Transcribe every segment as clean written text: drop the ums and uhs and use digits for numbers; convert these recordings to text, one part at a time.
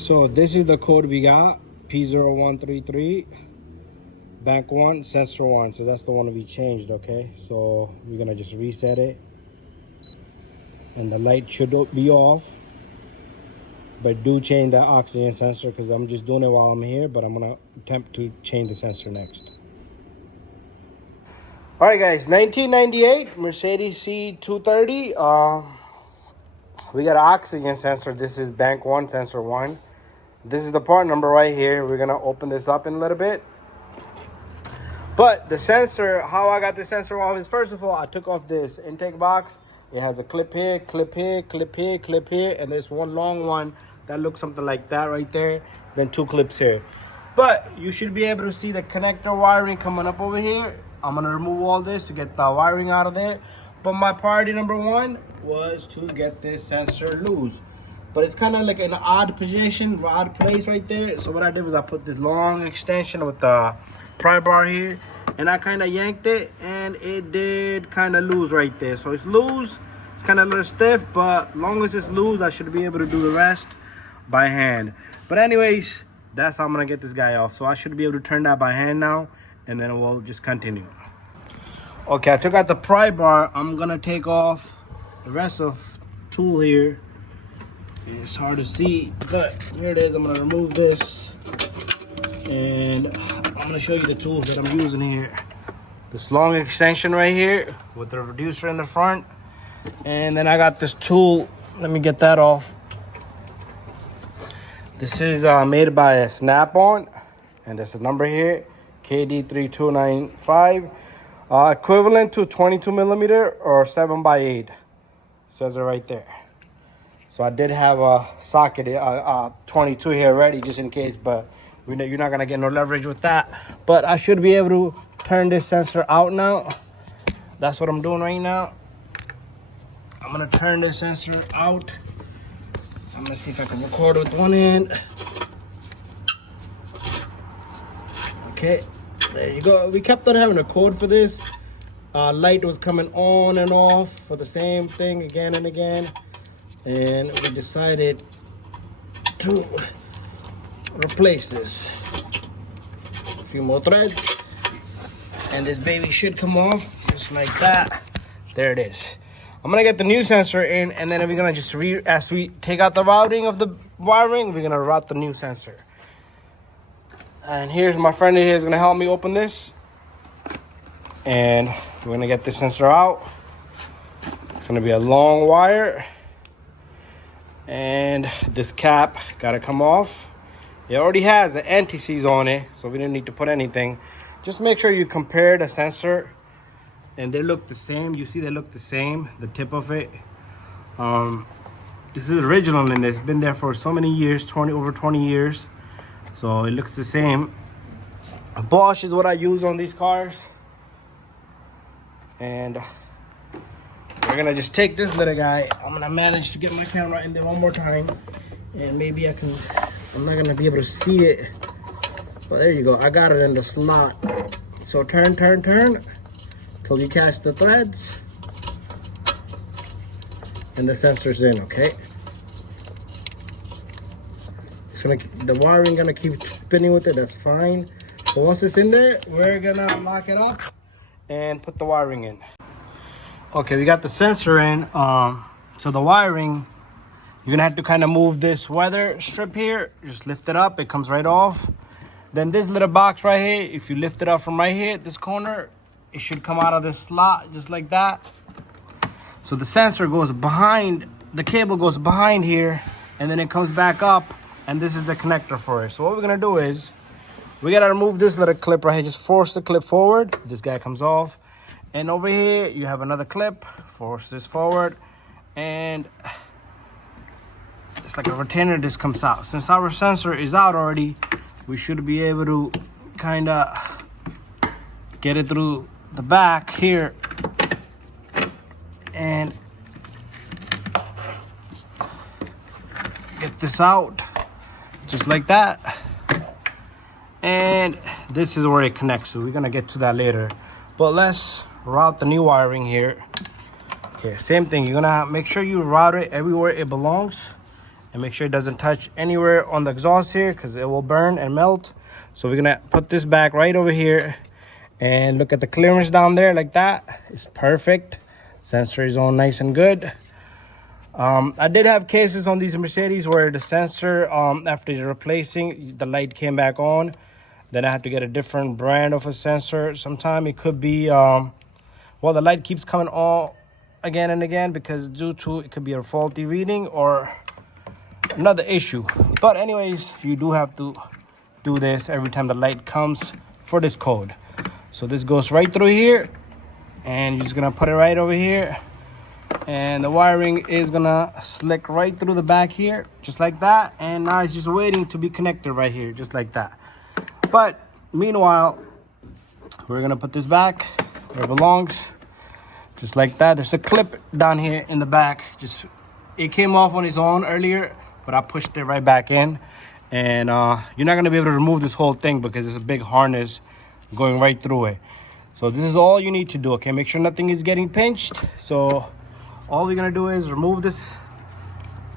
So this is the code we got, P0133, bank 1, sensor 1. So that's the one we changed, okay? So we're gonna just reset it. And the light should be off. But do change that oxygen sensor because I'm just doing it while I'm here, but I'm gonna attempt to change the sensor next. All right, guys, 1998 Mercedes C230. We got an oxygen sensor. This is bank 1, sensor 1. This is the part number right here. We're gonna open this up in a little bit. But the sensor, how I got the sensor off is, first of all, I took off this intake box. It has a clip here, clip here, clip here, clip here, and there's one long one that looks something like that right there. Then 2 clips here. But you should be able to see the connector wiring coming up over here. I'm gonna remove all this to get the wiring out of there. But my priority number 1 was to get this sensor loose. But it's kind of like an odd position, odd place right there. So what I did was I put this long extension with the pry bar here, and I kind of yanked it, and it did kind of loose right there. So it's loose, it's kind of a little stiff, but long as it's loose, I should be able to do the rest by hand. But anyways, that's how I'm gonna get this guy off. So I should be able to turn that by hand now, and then we'll just continue. Okay, I took out the pry bar. I'm gonna take off the rest of the tool here. It's hard to see, but here it is. I'm gonna remove this, and I'm gonna show you the tools that I'm using here. This long extension right here with the reducer in the front, and then I got this tool. Let me get that off. This is made by a Snap-on, and there's a number here, KD3295, equivalent to 22 millimeter or 7x8. Says it right there. So I did have a socket, 22 here ready just in case, but we know you're not gonna get no leverage with that. But I should be able to turn this sensor out now. That's what I'm doing right now. I'm gonna turn this sensor out. I'm gonna see if I can record with one hand. Okay, there you go. We kept on having a code for this. Light was coming on and off for the same thing again and again. And we decided to replace this. A few more threads, and this baby should come off just like that. There it is. I'm gonna get the new sensor in, and then we're gonna just as we take out the routing of the wiring, we're gonna route the new sensor. And here's my friend here is gonna help me open this, and we're gonna get the sensor out. It's gonna be a long wire. And this cap gotta come off. It already has an anti-seize on it, so we didn't need to put anything. Just make sure you compare the sensor, and they look the same. You see they look the same, the tip of it. This is original, and it's been there for so many years, over 20 years. So it looks the same. Bosch is what I use on these cars. And we're gonna just take this little guy. I'm gonna manage to get my camera in there one more time, and maybe I can. I'm not gonna be able to see it, but there you go. I got it in the slot. So turn till you catch the threads, and the sensor's in. Okay. So the wiring gonna keep spinning with it. That's fine. But once it's in there, we're gonna lock it up and put the wiring in. Okay, we got the sensor in. So the wiring, you're gonna have to kind of move this weather strip here. Just lift it up, it comes right off. Then this little box right here, if you lift it up from right here, this corner, it should come out of this slot just like that. So the sensor goes behind, the cable goes behind here, and then it comes back up, and this is the connector for it. So what we're gonna do is, we gotta remove this little clip right here. Just force the clip forward. This guy comes off. And over here, you have another clip. Force this forward. And it's like a retainer. This comes out. Since our sensor is out already, we should be able to kind of get it through the back here. And get this out. Just like that. And this is where it connects. So we're going to get to that later. But let's route the new wiring here. Okay, same thing. You're gonna make sure you route it everywhere it belongs, and make sure it doesn't touch anywhere on the exhaust here, because it will burn and melt. So we're gonna put this back right over here, and look at the clearance down there like that. It's perfect. Sensor is all nice and good. I did have cases on these Mercedes where the sensor, after replacing, the light came back on. Then I have to get a different brand of a sensor. Sometime it could be, well, the light keeps coming on again and again because due to, it could be a faulty reading or another issue. But anyways, you do have to do this every time the light comes for this code. So this goes right through here, and you're just gonna put it right over here, and the wiring is gonna slick right through the back here, just like that. And now it's just waiting to be connected right here, just like that. But meanwhile, we're gonna put this back where it belongs, just like that. There's a clip down here in the back. Just, it came off on its own earlier, but I pushed it right back in. And you're not gonna be able to remove this whole thing because it's a big harness going right through it. So this is all you need to do, okay? Make sure nothing is getting pinched. So all we're gonna do is remove this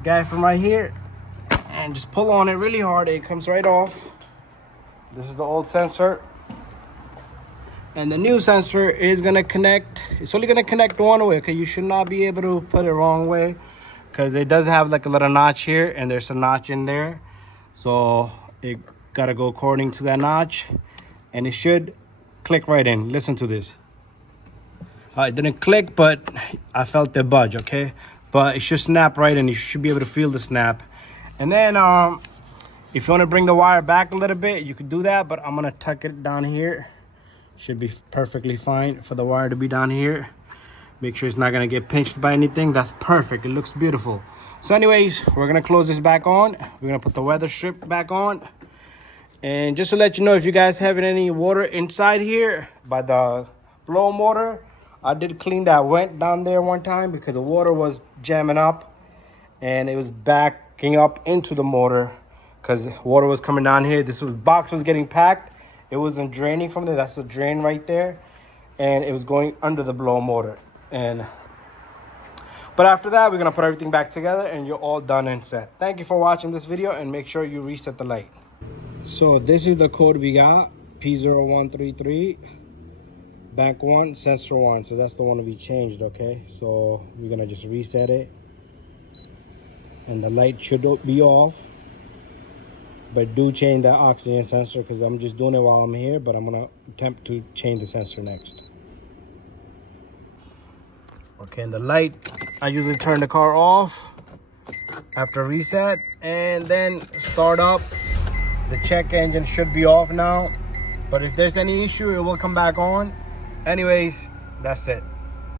guy from right here and just pull on it really hard. It comes right off. This is the old sensor, and the new sensor is gonna connect. It's only gonna connect one way, okay? You should not be able to put it wrong way, because it does have like a little notch here, and there's a notch in there. So it gotta go according to that notch, and it should click right in. Listen to this. It didn't click, but I felt the budge, okay? But it should snap right in. You should be able to feel the snap. And then if you want to bring the wire back a little bit, you could do that, but I'm gonna tuck it down here. Should be perfectly fine for the wire to be down here. Make sure it's not gonna get pinched by anything. That's perfect. It looks beautiful. So anyways, we're gonna close this back on. We're gonna put the weather strip back on. And just to let you know, if you guys have any water inside here by the blow motor, I did clean that vent down there one time because the water was jamming up and it was backing up into the motor because water was coming down here. This box was getting packed. It wasn't draining from there. That's the drain right there. And it was going under the blow motor. But after that, we're gonna put everything back together and you're all done and set. Thank you for watching this video, and make sure you reset the light. So this is the code we got, P0133, bank 1, sensor 1. So that's the one we changed, okay? So we're gonna just reset it. And the light should be off. But do change that oxygen sensor, because I'm just doing it while I'm here, but I'm gonna attempt to change the sensor next. Okay, and the light, I usually turn the car off after reset and then start up. The check engine should be off now, but if there's any issue, it will come back on. Anyways, that's it.